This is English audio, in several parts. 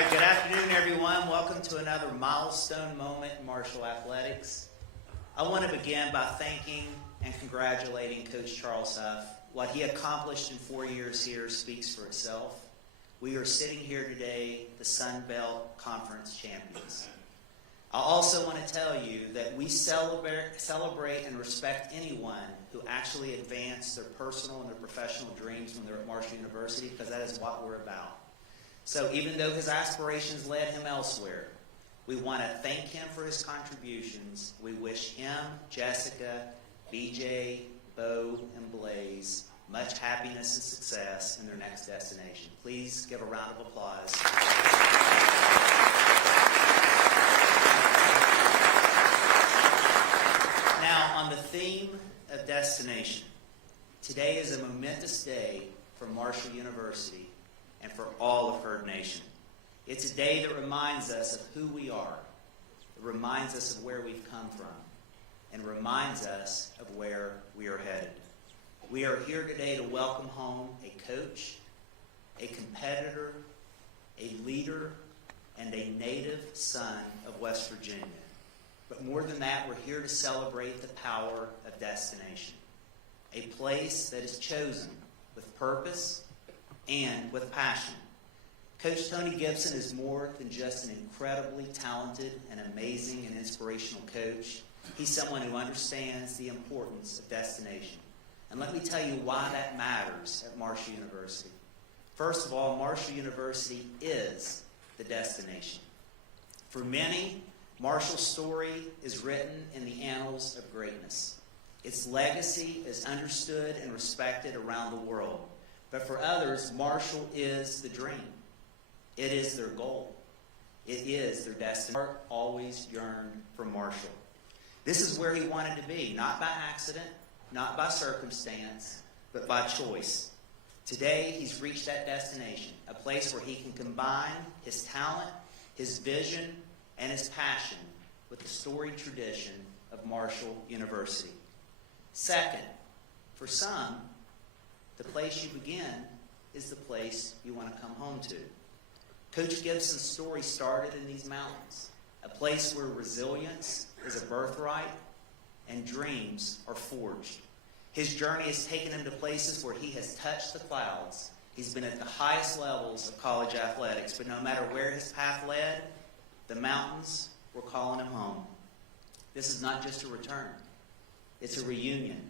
right, good afternoon, everyone. Welcome to another milestone moment in Marshall Athletics. I want to begin by thanking and congratulating Coach Charles Huff. What he accomplished in 4 years here speaks for itself. We are sitting here today, the Sun Belt Conference champions. I also want to tell you that we celebrate and respect anyone who actually advance their personal and their professional dreams when they're at Marshall University, because that is what we're about. So even though his aspirations led him elsewhere, we want to thank him for his contributions. We wish him, Jessica, BJ, Bo, and Blaze much happiness and success in their next destination. Please give a round of applause. Now, on the theme of destination, today is a momentous day for Marshall University and for all of Herd Nation. It's a day that reminds us of who we are. It reminds us of where we've come from and reminds us of where we are headed. We are here today to welcome home a coach, a competitor, a leader, and a native son of West Virginia. But more than that, we're here to celebrate the power of destination, a place that is chosen with purpose and with passion. Coach Tony Gibson is more than just an incredibly talented and amazing and inspirational coach. He's someone who understands the importance of destination. And let me tell you why that matters at Marshall University. First of all, Marshall University is the destination. For many, Marshall's story is written in the annals of greatness. Its legacy is understood and respected around the world. But for others, Marshall is the dream. It is their goal. It is their destiny. Their heart always yearned for Marshall. This is where he wanted to be, not by accident, not by circumstance, but by choice. Today, he's reached that destination, a place where he can combine his talent, his vision, and his passion with the storied tradition of Marshall University. Second, for some, the place you begin is the place you want to come home to. Coach Gibson's story started in these mountains, a place where resilience is a birthright and dreams are forged. His journey has taken him to places where he has touched the clouds. He's been at the highest levels of college athletics, but no matter where his path led, the mountains were calling him home. This is not just a return. It's a reunion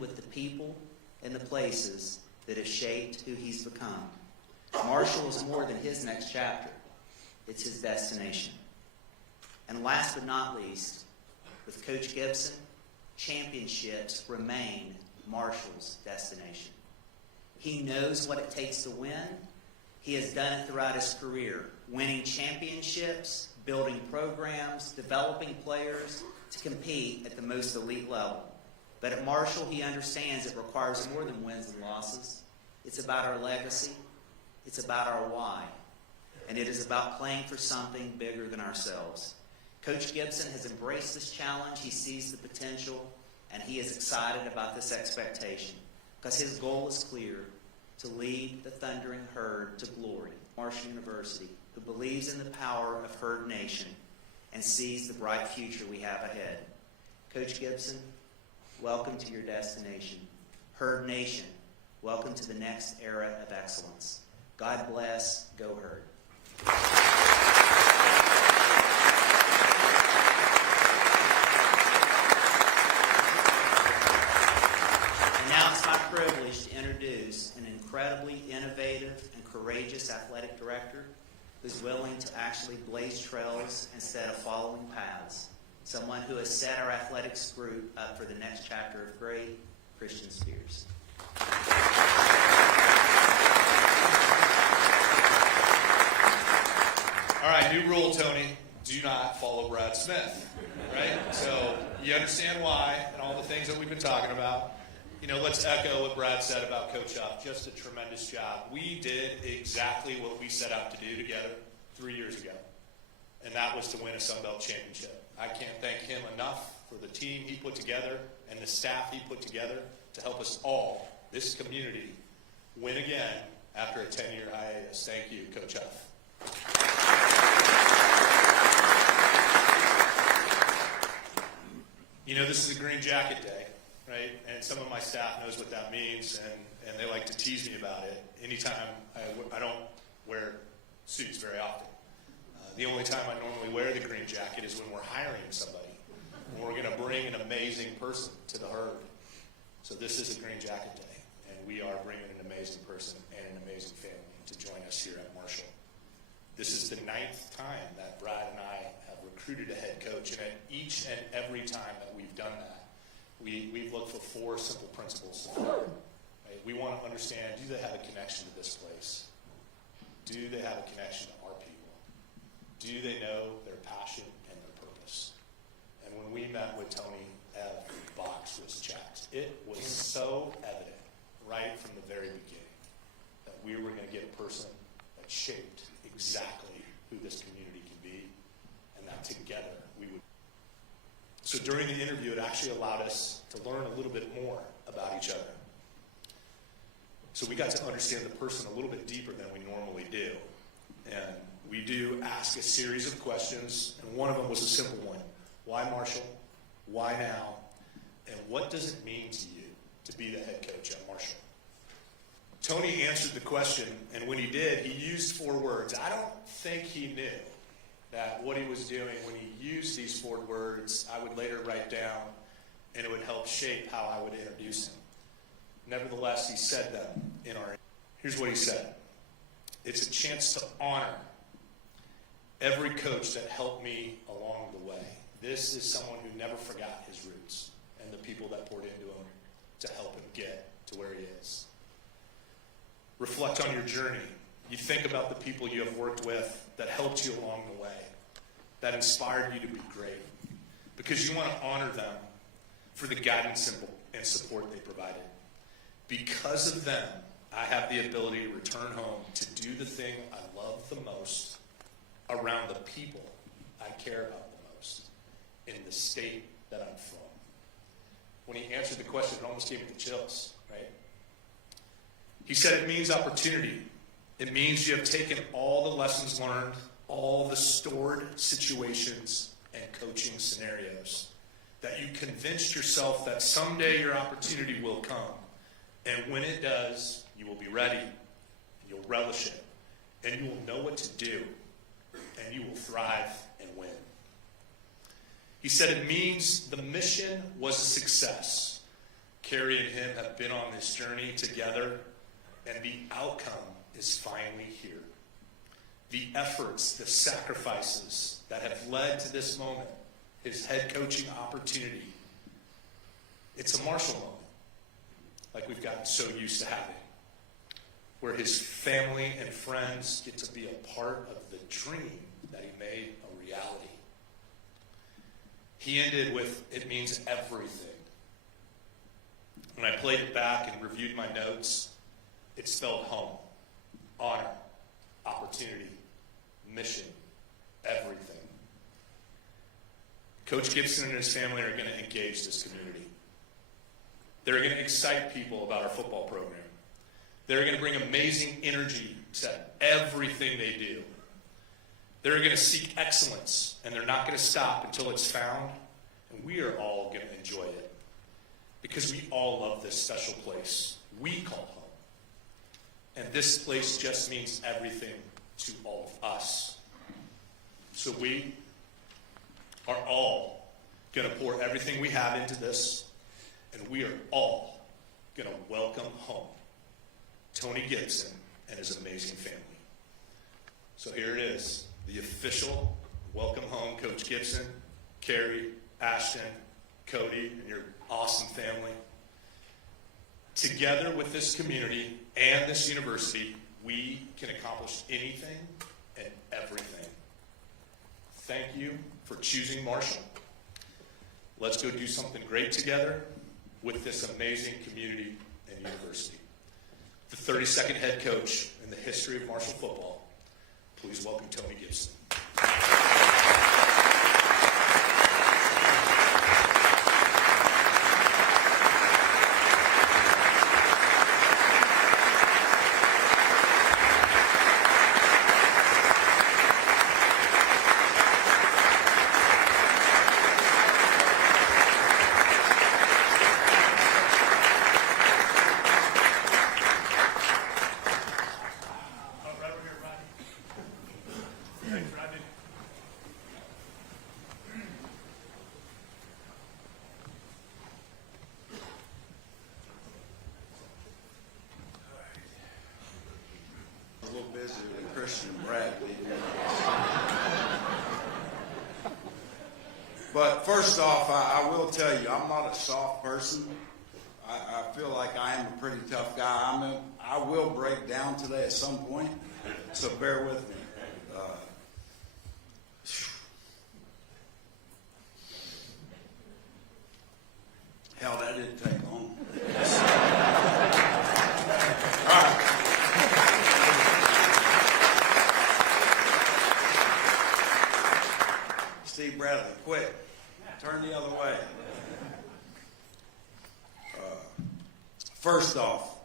with the people and the places that have shaped who he's become. Marshall is more than his next chapter. It's his destination. And last but not least, with Coach Gibson, championships remain Marshall's destination. He knows what it takes to win. He has done it throughout his career, winning championships, building programs, developing players to compete at the most elite level. But at Marshall, he understands it requires more than wins and losses. It's about our legacy. It's about our why. And it is about playing for something bigger than ourselves. Coach Gibson has embraced this challenge. He sees the potential, and he is excited about this expectation because his goal is clear: to lead the Thundering Herd to glory. Marshall University, who believes in the power of Herd Nation and sees the bright future we have ahead. Coach Gibson, welcome to your destination. Herd Nation, welcome to the next era of excellence. God bless. Go Herd. And now it's my privilege to introduce an incredibly innovative and courageous athletic director who's willing to actually blaze trails instead of following paths. Someone who has set our athletics group up for the next chapter of great, Christian Spears. All right, new rule, Tony. Do not follow Brad Smith, right? So you understand why and all the things that we've been talking about. You know, let's echo what Brad said about Coach Huff. Just a tremendous job. We did exactly what we set out to do together 3 years ago, and that was to win a Sun Belt championship. I can't thank him enough for the team he put together and the staff he put together to help us all, this community, win again after a 10-year hiatus. Thank you, Coach Huff. You know, this is a green jacket day, right? And some of my staff knows what that means, and they like to tease me about it. Anytime I don't wear suits very often. The only time I normally wear the green jacket is when we're hiring somebody. When we're going to bring an amazing person to the herd. So this is a green jacket day, and we are bringing an amazing person and an amazing family to join us here at Marshall. This is the 9th time that Brad and I have recruited a head coach, and at each and every time that we've done that, we've looked for 4 simple principles. Right? We want to understand, do they have a connection to this place? Do they have a connection to our people? Do they know their passion and their purpose? And when we met with Tony, every box was checked. It was so evident right from the very beginning that we were going to get a person that shaped exactly who this community can be, and that together we would. So during the interview, it actually allowed us to learn a little bit more about each other. So we got to understand the person a little bit deeper than we normally do. And we do ask a series of questions, and one of them was a simple one. Why Marshall? Why now? And what does it mean to you to be the head coach at Marshall? Tony answered the question, and when he did, he used 4 words. I don't think he knew that what he was doing when he used these 4 words, I would later write down, and it would help shape how I would introduce him. Nevertheless, he said them in our. Here's what he said. It's a chance to honor every coach that helped me along the way. This is someone who never forgot his roots and the people that poured into him to help him get to where he is. Reflect on your journey. You think about the people you have worked with that helped you along the way, that inspired you to be great, because you want to honor them for the guidance and support they provided. Because of them, I have the ability to return home to do the thing I love the most around the people I care about the most in the state that I'm from. When he answered the question, it almost gave me the chills, right? He said it means opportunity. It means you have taken all the lessons learned, all the stored situations and coaching scenarios, that you convinced yourself that someday your opportunity will come. And when it does, you will be ready, and you'll relish it, and you will know what to do, and you will thrive and win. He said it means the mission was a success. Carrie and him have been on this journey together, and the outcome is finally here. The efforts, the sacrifices that have led to this moment, his head coaching opportunity, it's a Marshall moment, like we've gotten so used to having, where his family and friends get to be a part of the dream that he made a reality. He ended with, it means everything. When I played it back and reviewed my notes, it spelled home, honor, opportunity, mission, everything. Coach Gibson and his family are going to engage this community. They're going to excite people about our football program. They're going to bring amazing energy to everything they do. They're going to seek excellence, and they're not going to stop until it's found, and we are all going to enjoy it because we all love this special place we call home. And this place just means everything to all of us. So we are all going to pour everything we have into this, and we are all going to welcome home Tony Gibson and his amazing family. So here it is, the official welcome home, Coach Gibson, Carrie, Ashton, Cody, and your awesome family. Together with this community and this university, we can accomplish anything and everything. Thank you for choosing Marshall. Let's go do something great together with this amazing community and university. The 32nd head coach in the history of Marshall football, please welcome Tony Gibson. busier than Christian and Brad. But first off, I will tell you, I'm not a soft person. I feel like I am a pretty tough guy. I will break down today at some point, so bear with me. Hell, that didn't take long. All right. Steve Bradley, quick. Turn the other way. First off,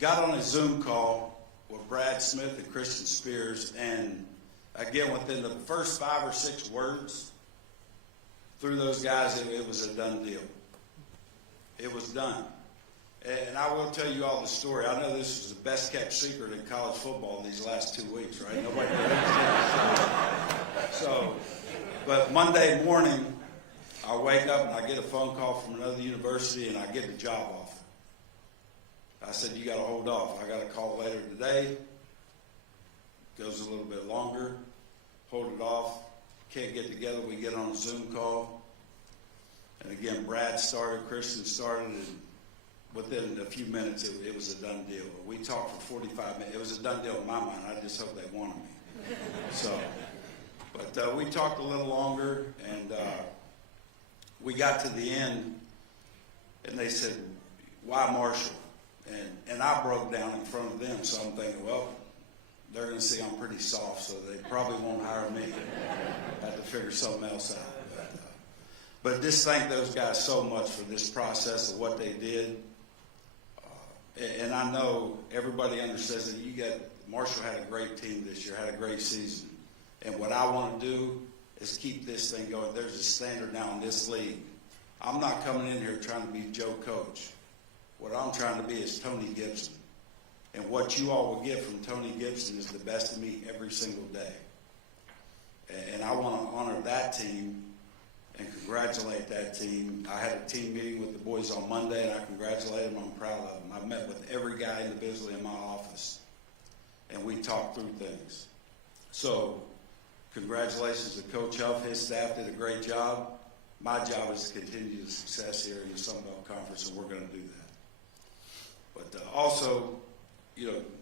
got on a Zoom call with Brad Smith and Christian Spears, and again, within the first 5 or 6 words, through those guys, it was a done deal. It was done. And I will tell you all the story. I know this was the best kept secret in college football these last 2 weeks, right? Nobody knows. So, but Monday morning, I wake up and I get a phone call from another university and I get a job offer. I said, you got to hold off. I got a call later today. Goes a little bit longer. Hold it off. Can't get together. We get on a Zoom call. And again, Brad started, Christian started, and within a few minutes, it was a done deal. We talked for 45 minutes. It was a done deal in my mind. I just hope they wanted me. So, but we talked a little longer, and we got to the end, and they said, why Marshall? And I broke down in front of them, so I'm thinking, well, they're going to see I'm pretty soft, so they probably won't hire me. I have to figure something else out. But just thank those guys so much for this process of what they did. And I know everybody understands that Marshall had a great team this year, had a great season. And what I want to do is keep this thing going. There's a standard now in this league. I'm not coming in here trying to be Joe Coach. What I'm trying to be is Tony Gibson. And what you all will get from Tony Gibson is the best of me every single day. And I want to honor that team and congratulate that team. I had a team meeting with the boys on Monday, and I congratulated them. I'm proud of them. I met with every guy individually in my office, and we talked through things. So congratulations to Coach Huff. His staff did a great job. My job is to continue the success here in the Sun Belt Conference, and we're going to do that. But also,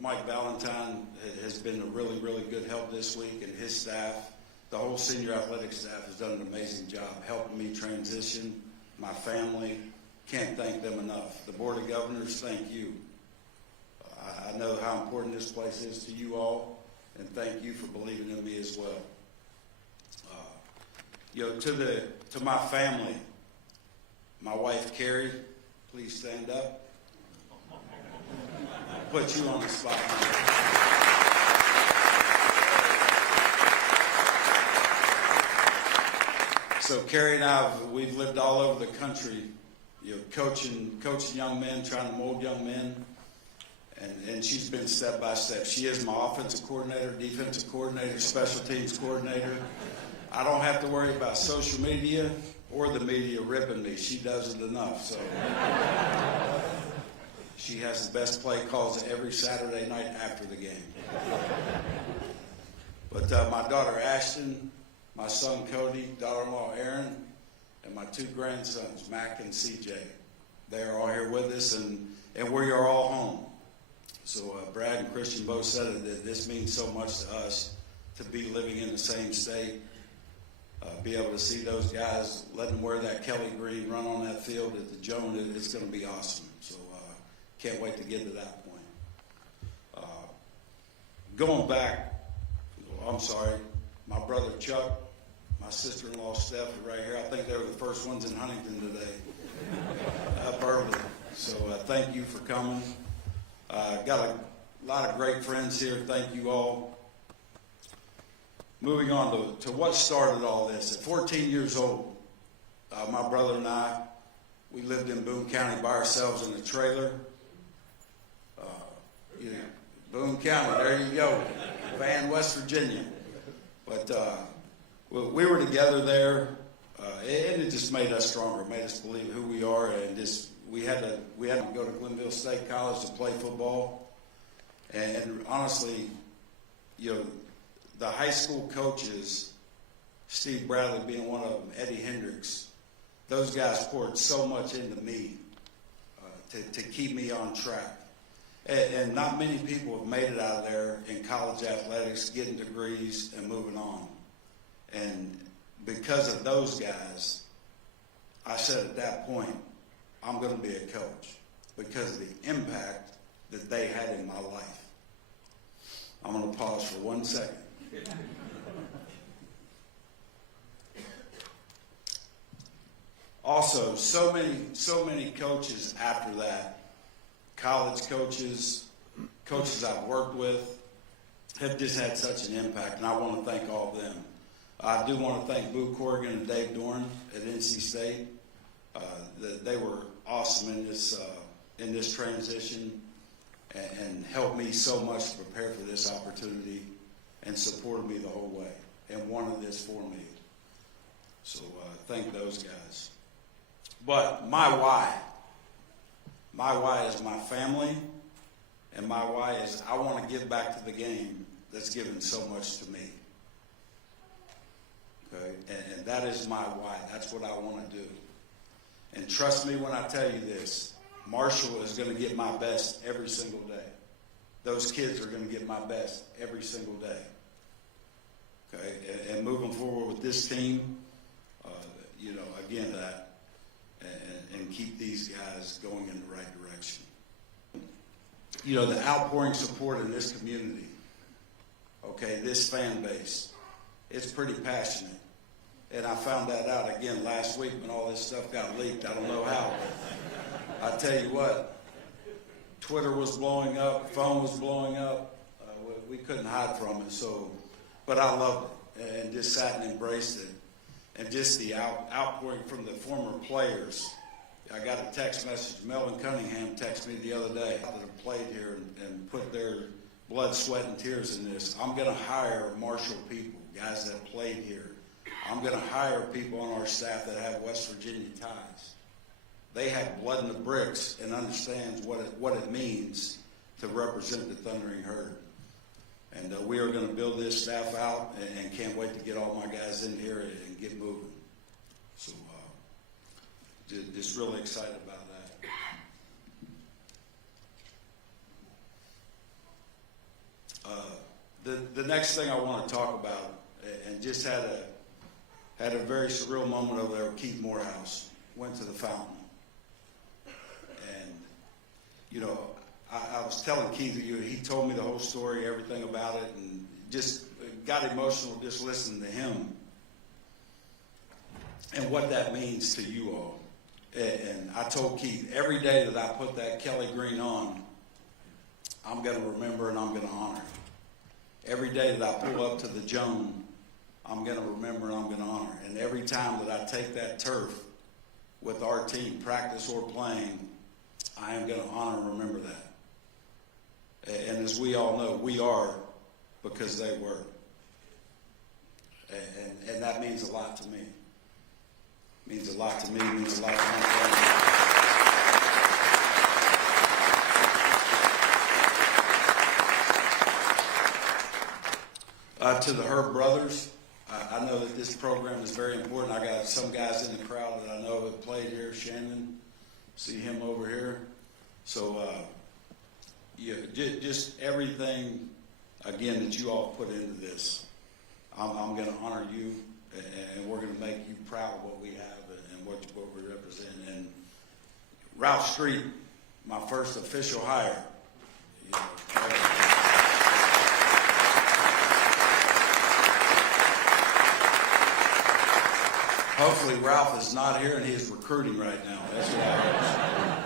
Mike Valentine has been a really, really good help this week, and his staff. The whole senior athletics staff has done an amazing job helping me transition, my family. Can't thank them enough. The Board of Governors, thank you. I know how important this place is to you all, and thank you for believing in me as well. To my family, my wife Carrie, please stand up. Put you on the spot. So Carrie and I, we've lived all over the country, coaching young men, trying to mold young men, and she's been step by step. She is my offensive coordinator, defensive coordinator, special teams coordinator. I don't have to worry about social media or the media ripping me. She does it enough. So she has the best play calls every Saturday night after the game. But my daughter Ashton, my son Cody, daughter-in-law Aaron, and my 2 grandsons, Mac and CJ. They are all here with us, and we are all home. So Brad and Christian both said it, that this means so much to us to be living in the same state, be able to see those guys, let them wear that Kelly green, run on that field at the Joan. It's going to be awesome. So can't wait to get to that point. Going back, I'm sorry, my brother Chuck, my sister-in-law Steph are right here. I think they were the first ones in Huntington today, up early. So thank you for coming. Got a lot of great friends here. Thank you all. Moving on to what started all this. At 14 years old, my brother and I, we lived in Boone County by ourselves in a trailer. Boone County, there you go. Van, West Virginia. But we were together there, and it just made us stronger. It made us believe who we are, and just we had to go to Glenville State College to play football. And honestly, the high school coaches, Steve Bradley being one of them, Eddie Hendricks, those guys poured so much into me to keep me on track. And not many people have made it out of there in college athletics, getting degrees and moving on. And because of those guys, I said at that point, I'm going to be a coach because of the impact that they had in my life. I'm going to pause for 1 second. Also, so many coaches after that, college coaches, coaches I've worked with, have just had such an impact, and I want to thank all of them. I do want to thank Boo Corrigan and Dave Dorn at NC State. They were awesome in this transition and helped me so much to prepare for this opportunity and supported me the whole way and wanted this for me. So thank those guys. But my why is my family, and my why is I want to give back to the game that's given so much to me. Okay? And that is my why. That's what I want to do. And trust me when I tell you this, Marshall is going to get my best every single day. Those kids are going to get my best every single day. Okay? And moving forward with this team, again, and keep these guys going in the right direction. The outpouring support in this community, okay, this fan base, it's pretty passionate. And I found that out again last week when all this stuff got leaked. I don't know how. I tell you what, Twitter was blowing up, phone was blowing up. We couldn't hide from it. But I loved it and just sat and embraced it. And just the outpouring from the former players. I got a text message. Melvin Cunningham texted me the other day that have played here and put their blood, sweat, and tears in this. I'm going to hire Marshall people, guys that played here. I'm going to hire people on our staff that have West Virginia ties. They have blood in the bricks and understands what it means to represent the Thundering Herd. And we are going to build this staff out and can't wait to get all my guys in here and get moving. So just really excited about that. The next thing I want to talk about, and just had a very surreal moment over there with Keith Morehouse. Went to the fountain. And, I was telling Keith, he told me the whole story, everything about it, and just got emotional just listening to him and what that means to you all. And I told Keith, every day that I put that Kelly green on, I'm going to remember and I'm going to honor it. Every day that I pull up to the Joan, I'm going to remember and I'm going to honor it. And every time that I take that turf with our team, practice or playing, I am going to honor and remember that. And as we all know, we are because they were. And that means a lot to me. It means a lot to me. It means a lot to my family. To the Herb brothers, I know that this program is very important. I got some guys in the crowd that I know have played here. Shannon, see him over here. So, just everything, again, that you all put into this. I'm going to honor you, and we're going to make you proud of what we have and what we represent. And Ralph Street, my first official hire. Hopefully Ralph is not here and he is recruiting right now. That's what I heard.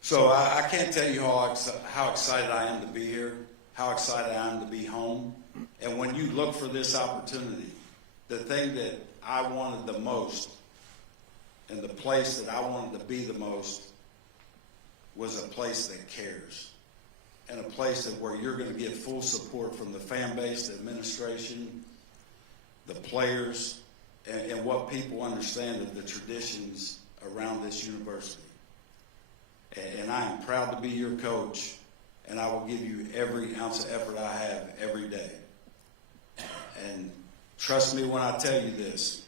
So I can't tell you how excited I am to be here, how excited I am to be home. And when you look for this opportunity, the thing that I wanted the most and the place that I wanted to be the most was a place that cares. And a place where you're going to get full support from the fan base, the administration, the players, and what people understand of the traditions around this university. And I am proud to be your coach, and I will give you every ounce of effort I have every day. And trust me when I tell you this,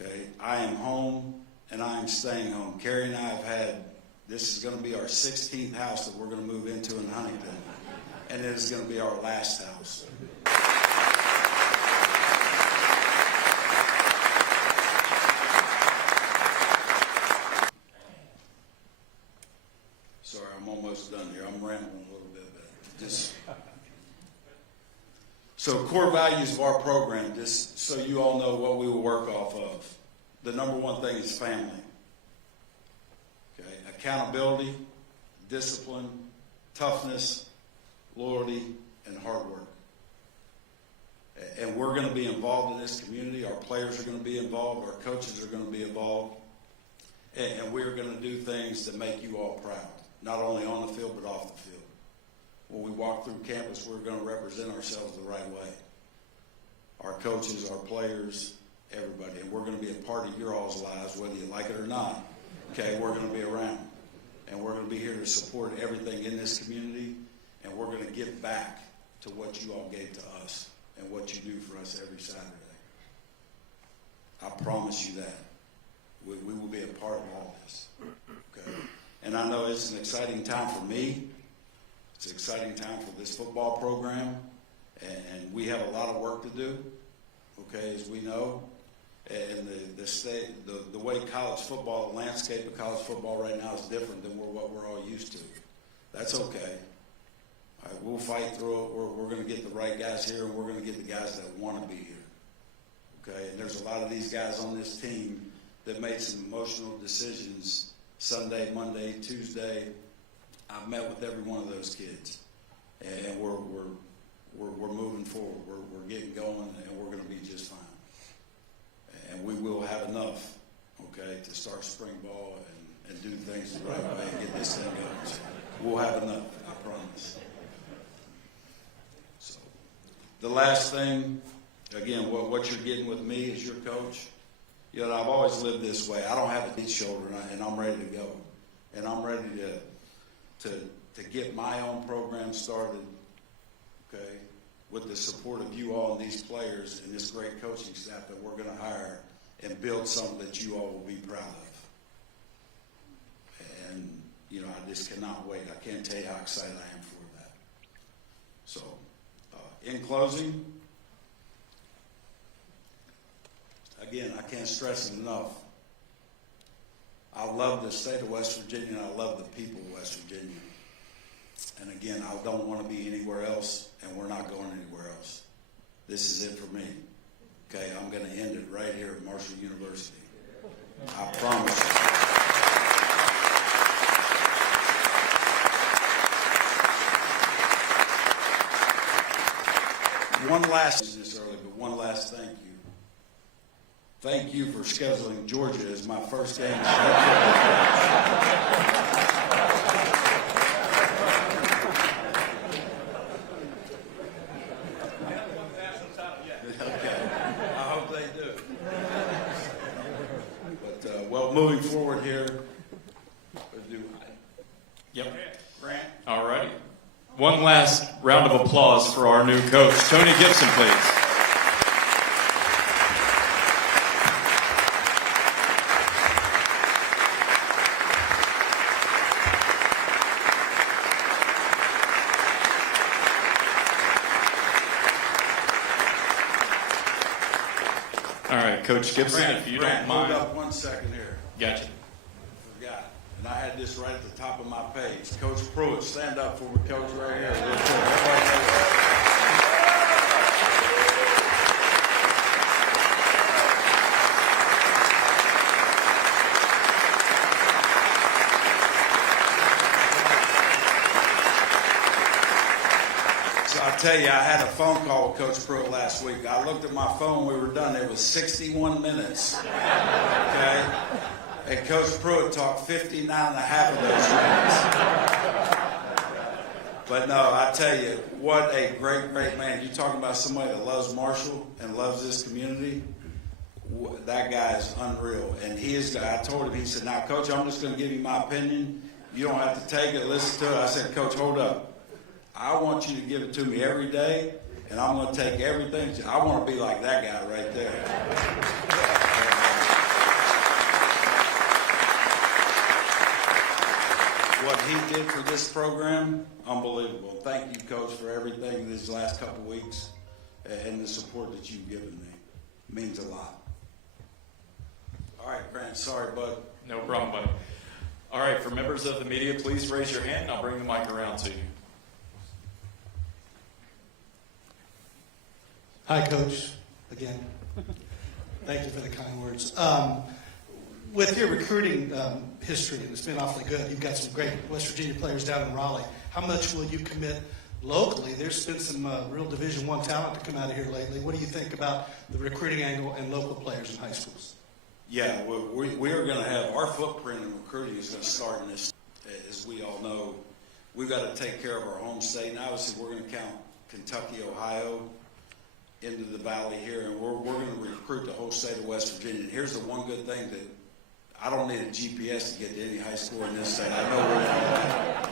okay? I am home, and I am staying home. Carrie and I have had, this is going to be our 16th house that we're going to move into in Huntington, and it is going to be our last house. Sorry, I'm almost done here. I'm rambling a little bit, but just... So core values of our program, just so you all know what we will work off of. The number one thing is family. Okay, accountability, discipline, toughness, loyalty, and hard work. And we're going to be involved in this community. Our players are going to be involved. Our coaches are going to be involved. And we're going to do things that make you all proud, not only on the field but off the field. When we walk through campus, we're going to represent ourselves the right way. Our coaches, our players, everybody. And we're going to be a part of your all's lives, whether you like it or not. Okay, we're going to be around. And we're going to be here to support everything in this community. And we're going to give back to what you all gave to us and what you do for us every Saturday. I promise you that. We will be a part of all this. Okay? And I know it's an exciting time for me. It's an exciting time for this football program, and we have a lot of work to do, okay, as we know. And the way college football, the landscape of college football right now is different than what we're all used to. That's okay. All right, we'll fight through it. We're going to get the right guys here, and we're going to get the guys that want to be here. Okay, and there's a lot of these guys on this team that made some emotional decisions Sunday, Monday, Tuesday. I've met with every one of those kids, and we're moving forward. We're getting going, and we're going to be just fine. And we will have enough, okay, to start spring ball and do things the right way and get this thing going. So we'll have enough, I promise. So the last thing, again, what you're getting with me as your coach, you know, I've always lived this way. I don't have a deep shoulder, and I'm ready to go, and I'm ready to get my own program started, okay, with the support of you all and these players and this great coaching staff that we're going to hire and build something that you all will be proud of. And, you know, I just cannot wait. I can't tell you how excited I am for that. So, in closing, again, I can't stress it enough. I love the state of West Virginia, and I love the people of West Virginia. And again, I don't want to be anywhere else, and we're not going anywhere else. This is it for me. Okay, I'm going to end it right here at Marshall University. I promise you. One last thank you. Thank you for scheduling Georgia as my first game. Moving forward here. Yep. Grant. All righty. One last round of applause for our new coach, Tony Gibson, please. All right, Coach Gibson, if you don't mind. Hold up 1 second here. Gotcha. I forgot. And I had this right at the top of my page. Coach Pruitt, stand up for me, Coach, right here. Real quick. So I tell you, I had a phone call with Coach Pruitt last week. I looked at my phone. We were done. It was 61 minutes. Okay? And Coach Pruitt talked 59 and a half of those minutes. But no, I tell you, what a great, great man. You're talking about somebody that loves Marshall and loves this community. that guy is unreal. And I told him, he said, now, Coach, I'm just going to give you my opinion. You don't have to take it, listen to it. I said, Coach, hold up. I want you to give it to me every day, and I'm going to take everything. I want to be like that guy right there. What he did for this program, unbelievable. Thank you, Coach, for everything these last couple of weeks and the support that you've given me. It means a lot. All right, Grant, sorry, bud. No problem, buddy. All right, for members of the media, please raise your hand and I'll bring the mic around to you. Hi, Coach, again. Thank you for the kind words. With your recruiting history, and it's been awfully good, you've got some great West Virginia players down in Raleigh. How much will you commit locally? There's been some real Division I talent to come out of here lately. What do you think about the recruiting angle and local players in high schools? Yeah, we are going to have our footprint in recruiting is going to start in this. As we all know, we've got to take care of our home state. And obviously, we're going to count Kentucky, Ohio into the valley here, and we're going to recruit the whole state of West Virginia. And here's the one good thing that I don't need a GPS to get to any high school in this state. I know where they're at.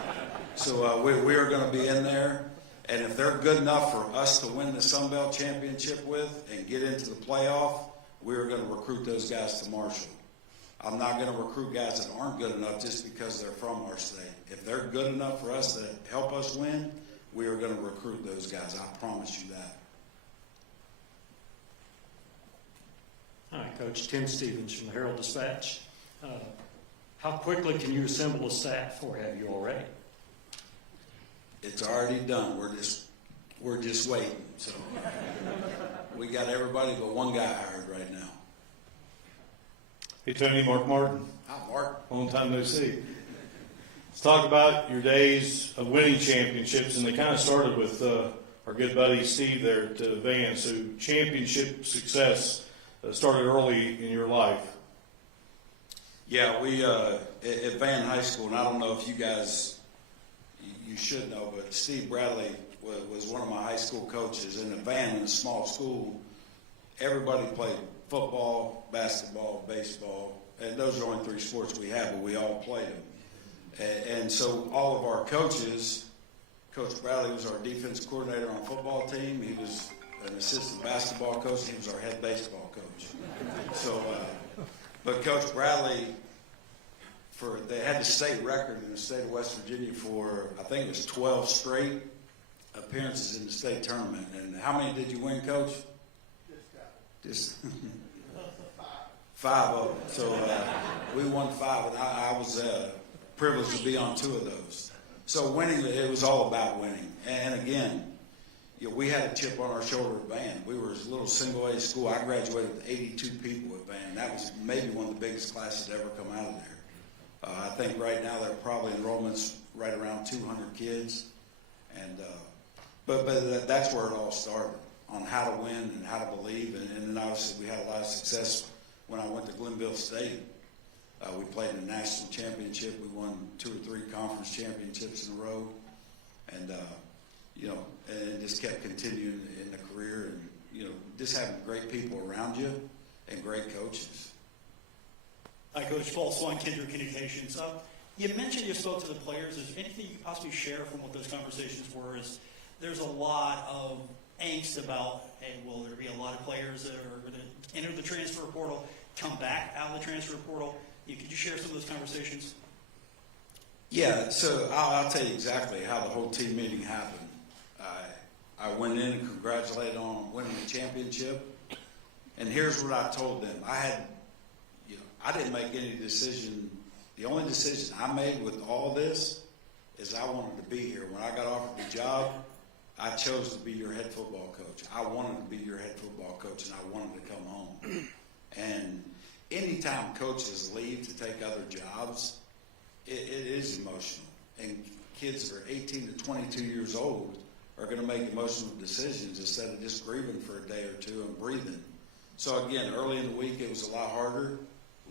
So we are going to be in there, and if they're good enough for us to win the Sun Belt Championship with and get into the playoff, we are going to recruit those guys to Marshall. I'm not going to recruit guys that aren't good enough just because they're from our state. If they're good enough for us to help us win, we are going to recruit those guys. I promise you that. Hi, Coach. Tim Stevens from the Herald-Dispatch. How quickly can you assemble a staff, or have you already? It's already done. We're just waiting. So we got everybody but one guy hired right now. Hey, Tony, Mark Martin. Hi, Mark. Long time no see. Let's talk about your days of winning championships, and they kind of started with our good buddy Steve there at Vance, who championship success started early in your life. Yeah, we at Van High School, and I don't know if you guys, you should know, but Steve Bradley was one of my high school coaches. In a Van, in a small school, everybody played football, basketball, baseball, and those are the only three sports we have, but we all played them. And so all of our coaches, Coach Bradley was our defense coordinator on the football team. He was an assistant basketball coach. He was our head baseball coach. So, but Coach Bradley, they had the state record in the state of West Virginia for, I think it was 12 straight appearances in the state tournament. And how many did you win, Coach? Just 5 of them. So we won 5, and I was privileged to be on 2 of those. So winning, it was all about winning. And again, we had a chip on our shoulder at Van. We were a little single-A school. I graduated with 82 people at Van. That was maybe one of the biggest classes to ever come out of there. I think right now there are probably enrollments right around 200 kids. And but that's where it all started, on how to win and how to believe. And then obviously we had a lot of success when I went to Glenville State. We played in the national championship. We won 2 or 3 conference championships in a row. And and just kept continuing in the career, and just having great people around you and great coaches. Hi, Coach. Paul Swan, Kindred Communications. You mentioned you spoke to the players. Is there anything you could possibly share from what those conversations were? There's a lot of angst about, hey, will there be a lot of players that are going to enter the transfer portal, come back out of the transfer portal? Could you share some of those conversations? Yeah, so I'll tell you exactly how the whole team meeting happened. I went in and congratulated on winning the championship, and here's what I told them. I didn't make any decision. The only decision I made with all this is I wanted to be here. When I got offered the job, I chose to be your head football coach. I wanted to be your head football coach, and I wanted to come home. And anytime coaches leave to take other jobs, it is emotional. And kids that are 18 to 22 years old are going to make emotional decisions instead of just grieving for a day or two and breathing. So again, early in the week, it was a lot harder.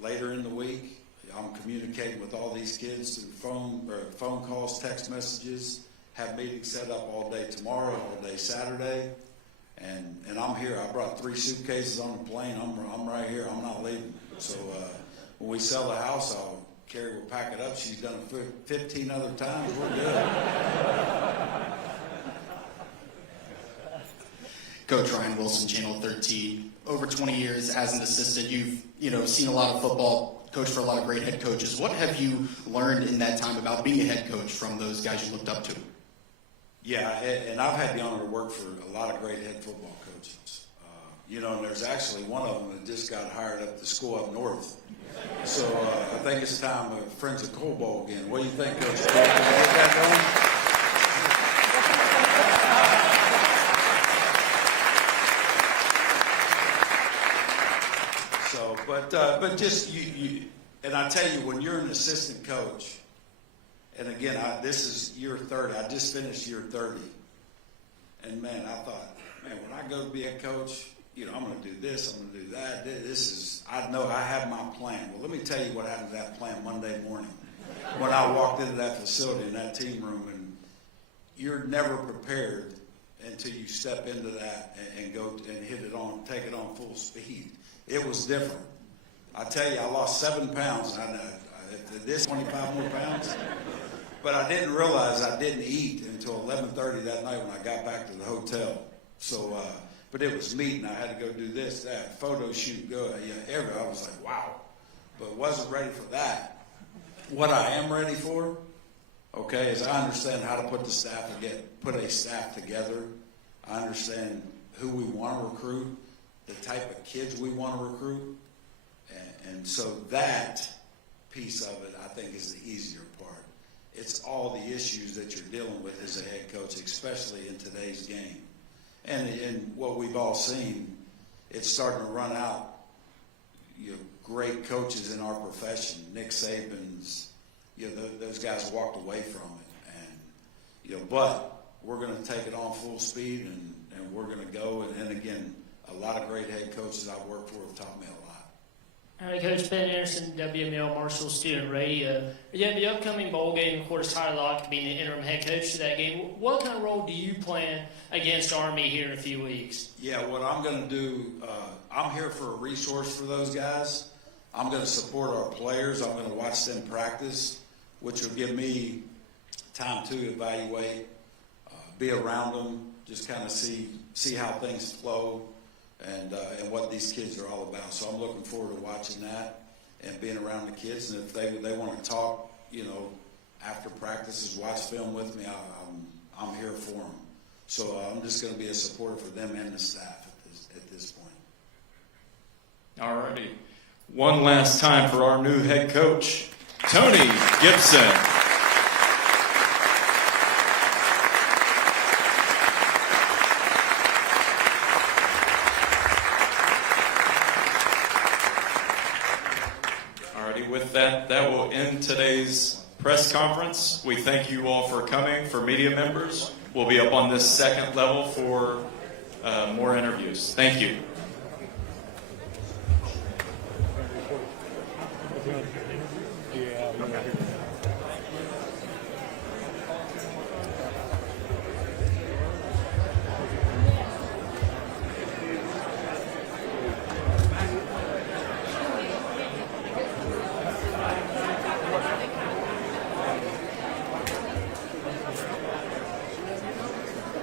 Later in the week, I'm communicating with all these kids through phone calls, text messages, have meetings set up all day tomorrow, all day Saturday. And I'm here. I brought 3 suitcases on the plane. I'm right here. I'm not leaving. So when we sell the house, Carrie will pack it up. She's done it 15 other times. We're good. Coach Ryan Wilson, Channel 13. Over 20 years as an assistant, you've seen a lot of football, coached for a lot of great head coaches. What have you learned in that time about being a head coach from those guys you looked up to? Yeah, and I've had the honor to work for a lot of great head football coaches. And there's actually one of them that just got hired up to school up north. So I think it's time for Friends of Cold Bowl again. What do you think, Coach? Can we get that going? But just you, and I tell you, when you're an assistant coach, and again, this is year 30. I just finished year 30, and man, I thought, man, when I go to be a coach, I'm going to do this, I'm going to do that. I know I have my plan. Well, let me tell you what happened to that plan Monday morning when I walked into that facility in that team room, and you're never prepared until you step into that and go and take it on full speed. It was different. I tell you, I lost 7 pounds. This 25 more pounds. But I didn't realize I didn't eat until 11:30 that night when I got back to the hotel. So, but it was meeting. I had to go do this, that, photo shoot, go. I was like, wow. But wasn't ready for that. What I am ready for, okay, is I understand how to put a staff together. I understand who we want to recruit, the type of kids we want to recruit. And so that piece of it, I think, is the easier part. It's all the issues that you're dealing with as a head coach, especially in today's game. And what we've all seen, it's starting to run out. Great coaches in our profession, Nick Saban's, those guys walked away from it. And, but we're going to take it on full speed, and we're going to go. And again, a lot of great head coaches I've worked for have taught me a lot. All right, Coach Ben Anderson, WML Marshall Student Radio. The upcoming bowl game, of course, Tyler Locke being the interim head coach to that game. What kind of role do you plan against Army here in a few weeks? Yeah, what I'm going to do, I'm here for a resource for those guys. I'm going to support our players. I'm going to watch them practice, which will give me time to evaluate, be around them, just kind of see how things flow. And what these kids are all about. So I'm looking forward to watching that and being around the kids. And if they want to talk, after practices, watch film with me, I'm here for them. So I'm just going to be a supporter for them and the staff at this point. All righty. One last time for our new head coach, Tony Gibson. With that will end today's press conference. We thank you all for coming. For media members, we'll be up on this second level for more interviews. Thank you.